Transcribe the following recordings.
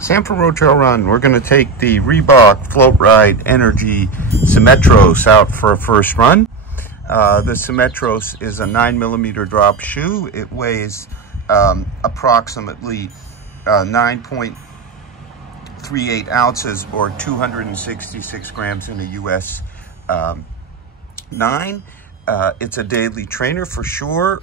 Sam from RoadTrailRun. We're going to take the Reebok Floatride Energy Symmetros out for a first run. The Symmetros is a 9mm drop shoe. It weighs approximately 9.38 ounces or 266 grams in a US 9. It's a daily trainer for sure.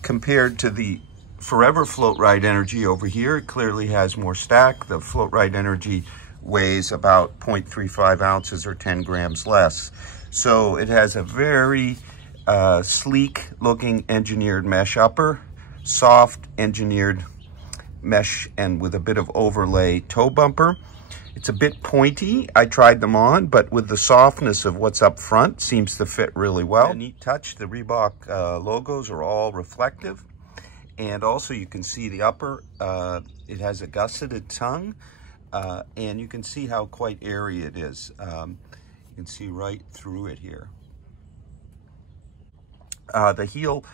Compared to the Forever Floatride Energy over here, it clearly has more stack. The Floatride Energy weighs about 0.35 ounces or 10 grams less. So it has a very sleek looking engineered mesh upper, soft engineered mesh, and with a bit of overlay toe bumper. It's a bit pointy. I tried them on, but with the softness of what's up front, seems to fit really well. A neat touch, the Reebok logos are all reflective. And also you can see the upper, it has a gusseted tongue, and you can see how quite airy it is. You can see right through it here. The heel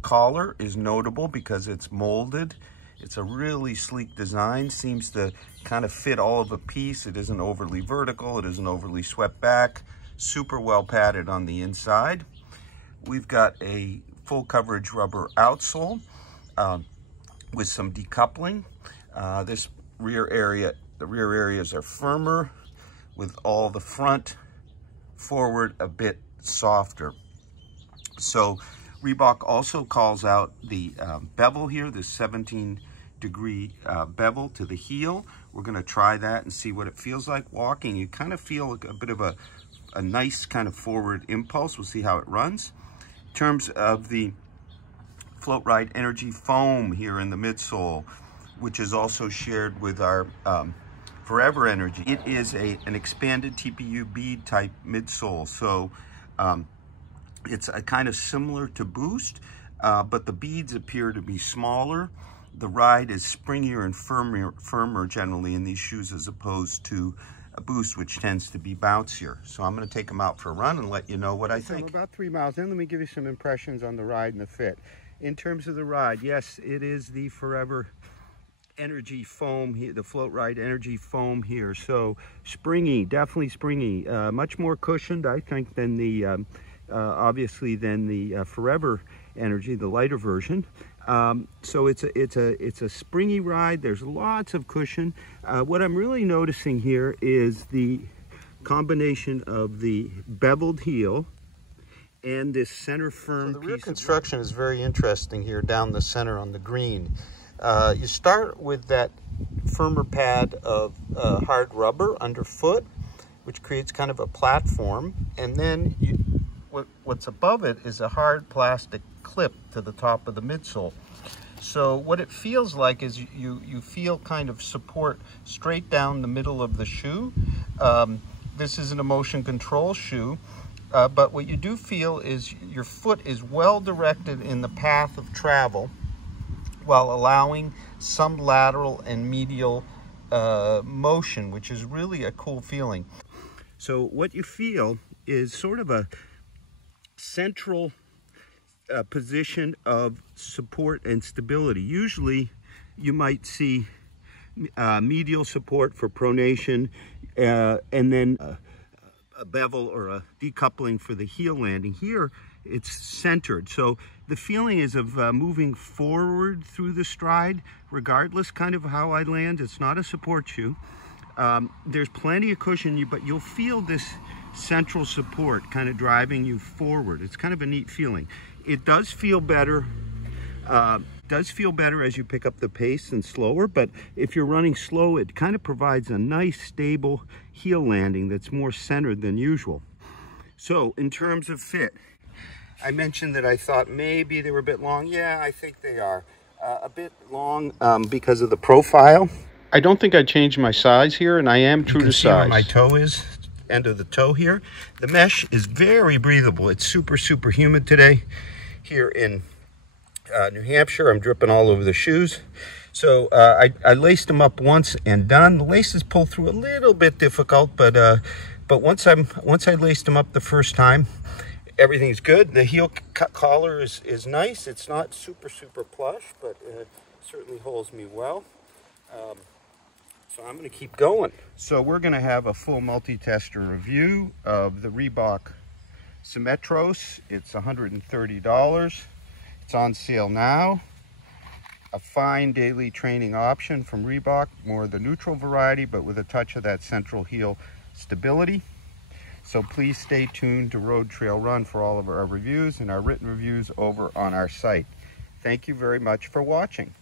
collar is notable because it's molded. It's a really sleek design, seems to kind of fit all of a piece. It isn't overly vertical, it isn't overly swept back, super well padded on the inside. We've got a full coverage rubber outsole with some decoupling. This rear area, the rear areas are firmer with all the front forward a bit softer. So Reebok also calls out the bevel here, this 17-degree bevel to the heel. We're going to try that and see what it feels like walking. You kind of feel a bit of a nice kind of forward impulse. We'll see how it runs. In terms of the Floatride Energy foam here in the midsole, which is also shared with our Forever Energy, it is an expanded TPU bead type midsole. So it's a kind of similar to Boost, but the beads appear to be smaller. The ride is springier and firmer generally in these shoes as opposed to a Boost, which tends to be bouncier. So I'm going to take them out for a run and let you know what I think. So about 3 miles in, let me give you some impressions on the ride and the fit. In terms of the ride, yes, it is the Forever Energy foam here, the Floatride Energy foam here. So springy, definitely springy, much more cushioned, I think, than the obviously than the Forever Energy, the lighter version. So it's a springy ride. There's lots of cushion. What I'm really noticing here is the combination of the beveled heel and this center firm piece. The rear construction is very interesting here down the center on the green. You start with that firmer pad of hard rubber underfoot, which creates kind of a platform, and then what's above it is a hard plastic clip to the top of the midsole. So what it feels like is you feel kind of support straight down the middle of the shoe. This isn't a motion control shoe, but what you do feel is your foot is well directed in the path of travel while allowing some lateral and medial motion, which is really a cool feeling. So what you feel is sort of a central position of support and stability. Usually you might see medial support for pronation and then a bevel or a decoupling for the heel landing. Here it's centered, so the feeling is of moving forward through the stride regardless kind of how I land. It's not a support shoe. There's plenty of cushion, but you'll feel this central support kind of driving you forward. It's kind of a neat feeling. It does feel better as you pick up the pace and slower, but if you're running slow, it kind of provides a nice stable heel landing that's more centered than usual. So in terms of fit, I mentioned that I thought maybe they were a bit long. Yeah, I think they are a bit long because of the profile. I don't think I changed my size here, and I am true to size. Where my toe is, end of the toe here. The mesh is very breathable. It's super humid today here in New Hampshire. I'm dripping all over the shoes. So I laced them up once and done. The laces pull through a little bit difficult, but once I laced them up the first time, everything's good. The heel collar is nice. It's not super plush, but certainly holds me well. So I'm going to keep going. So we're going to have a full multi-tester review of the Reebok Symmetros. It's $130. It's on sale now. A fine daily training option from Reebok, more the neutral variety, but with a touch of that central heel stability. So please stay tuned to Road Trail Run for all of our reviews and our written reviews over on our site. Thank you very much for watching.